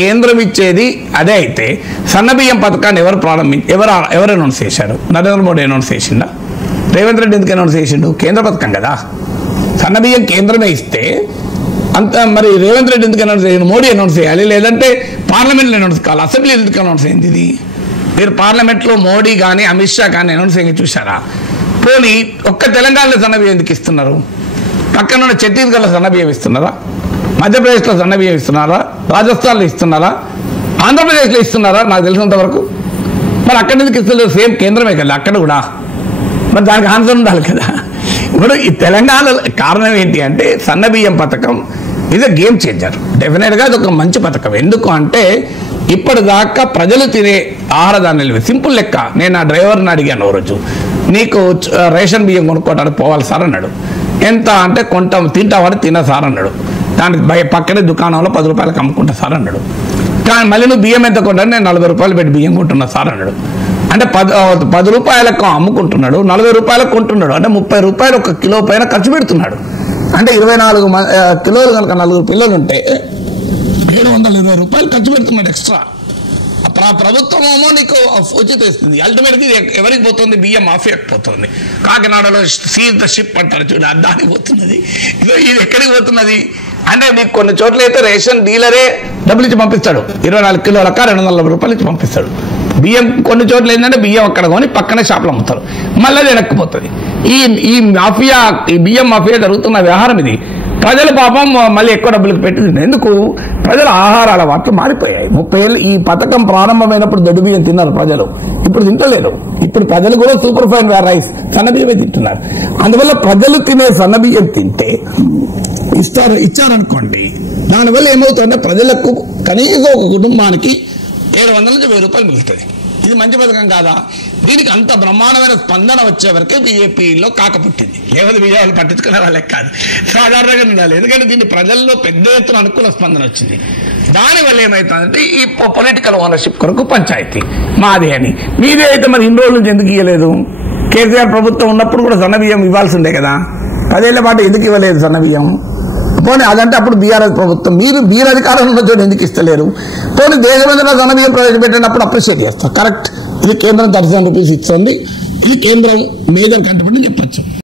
కేంద్రం ఇచ్చేది అదే అయితే సన్నబియ్యం పథకాన్ని ఎవరు అనౌన్స్ చేశారు? నరేంద్ర మోడీ అనౌన్స్ చేసిందా? రేవంత్ రెడ్డి ఎందుకు అనౌన్స్ చేసిండు? కేంద్ర పథకం కదా. సన్నబియ్యం కేంద్రమే ఇస్తే అంత మరి రేవంత్ రెడ్డి ఎందుకు అనౌన్స్ చేయాలి? మోడీ అనౌన్స్ చేయాలి, లేదంటే పార్లమెంట్లో అనౌన్స్ కావాలి. అసెంబ్లీ ఎందుకు అనౌన్స్ అయింది? ఇది మీరు పార్లమెంట్లో మోడీ కానీ అమిత్ షా కానీ అనౌన్స్ అయ్యి చూసారా? పోనీ ఒక్క తెలంగాణలో సన్నబియ్యం ఎందుకు ఇస్తున్నారు? పక్కన ఉన్న ఛత్తీస్గఢ్లో సన్నబియ్యం ఇస్తున్నారా? మధ్యప్రదేశ్లో సన్నబియ్యం ఇస్తున్నారా? రాజస్థాన్లో ఇస్తున్నారా? ఆంధ్రప్రదేశ్లో ఇస్తున్నారా? నాకు తెలిసినంత వరకు. మరి అక్కడ ఎందుకు ఇస్తున్నారు? సేమ్ కేంద్రమే కదా అక్కడ కూడా. మరి దానికి ఆన్సర్ ఉండాలి కదా. ఇప్పుడు ఈ తెలంగాణ కారణం ఏంటి అంటే సన్నబియ్యం పథకం ఇది గేమ్ చేంజర్. డెఫినెట్గా అది ఒక మంచి పథకం. ఎందుకు అంటే ఇప్పటిదాకా ప్రజలు తినే ఆహార ధాన్యాలు సింపుల్ లెక్క. నేను ఆ డ్రైవర్ని అడిగాను రోజు, నీకు రేషన్ బియ్యం కొనుక్కోవడానికి పోవాలి సార్ అన్నాడు. ఎంత అంటే తింటామని తిన్నా సార్ అన్నాడు. దానికి పక్కనే దుకాణంలో 10 రూపాయలకు అమ్ముకుంటా సార్ అన్నాడు. కానీ మళ్ళీ నువ్వు బియ్యం ఎంత కొంటాను? నేను 40 రూపాయలు పెట్టి బియ్యం కొంటున్నా సార్ అన్నాడు. అంటే 10 రూపాయలకు అమ్ముకుంటున్నాడు, 40 రూపాయలకు కొంటున్నాడు. అంటే 30 రూపాయలు ఒక కిలో పైన ఖర్చు పెడుతున్నాడు. అంటే 24 కిలోలు కనుక 4 పిల్లలు ఉంటే 720 రూపాయలు ఖర్చు పెడుతున్నాడు ఎక్స్ట్రా. ప్రభుత్వం ఏమో నీకు ఉచిత ఇస్తుంది. అల్టిమేట్గా ఎవరికి పోతుంది? బియ్యం మాఫియాకి పోతుంది. కాకినాడలో సీజ్ ద షిప్ అంటారు చూడ, దానికి పోతున్నది. ఇది ఎక్కడికి పోతున్నది అంటే నీకు కొన్ని చోట్ల అయితే రేషన్ డీలరే డబ్బులు ఇచ్చి పంపిస్తాడు. 24 కిలోలక 240 రూపాయలు ఇచ్చి పంపిస్తాడు బియ్యం. కొన్ని చోట్ల ఏంటంటే బియ్యం అక్కడ కొని పక్కనే షాపులు అమ్ముతారు, మళ్ళీ అది వెనక్కిపోతుంది. ఈ మాఫియా, ఈ బియ్యం మాఫియా జరుగుతున్న వ్యవహారం ఇది. ప్రజలు పాపం మళ్ళీ ఎక్కువ డబ్బులకు పెట్టి తిన్నారు. ఎందుకు? ప్రజల ఆహార అలవాట్లు మారిపోయాయి. 30 ఏళ్ళు ఈ పథకం ప్రారంభమైనప్పుడు దొడ్డు బియ్యం తిన్నారు ప్రజలు, ఇప్పుడు తింటలేరు. ఇప్పుడు ప్రజలు కూడా సూపర్ ఫైన్ రైస్ సన్నబియ్యమే తింటున్నారు. అందువల్ల ప్రజలు తినే సన్నబియ్యం తింటే ఇచ్చారనుకోండి, దానివల్ల ఏమవుతుందంటే ప్రజలకు కనీసం ఒక కుటుంబానికి 700 నుంచి 1000 రూపాయలు మిగులుతుంది. ఇది మంచి పథకం కాదా? దీనికి అంత బ్రహ్మాండమైన స్పందన వచ్చే వరకే బీజేపీలో కాకపుట్టింది. లేకపోతే బీజేపీ పట్టించుకునే వాళ్ళే కాదు, సాధారణంగా ఉండాలి. ఎందుకంటే దీన్ని ప్రజల్లో పెద్ద ఎత్తున అనుకూల స్పందన వచ్చింది. దానివల్ల ఏమవుతుందంటే ఈ పొలిటికల్ ఓనర్షిప్ కొరకు పంచాయతీ మాదే అని. మీదే అయితే మరి ఇన్ని రోజుల నుంచి ఎందుకు ఇవ్వలేదు? కేసీఆర్ ప్రభుత్వం ఉన్నప్పుడు కూడా సన్నబియ్యం ఇవ్వాల్సిందే కదా. 10 ఏళ్ల పాటు ఎందుకు ఇవ్వలేదు సన్నబియ్యం? పోనీ అదంటే అప్పుడు బీఆర్ఎస్ ప్రభుత్వం, మీరు అధికారంలో ఉన్న చోటు ఎందుకు ఇస్తలేరు? పోనీ దేశమంతా సన్నబియ్యం ప్రవేశపెట్టినప్పుడు అప్రిషియేట్ చేస్తాం. కరెక్ట్, ఇది కేంద్రం 37 రూపీస్ ఇస్తుంది, ఇది కేంద్రం మేజర్ కంట్రిబ్యూషన్ చెప్పచ్చు.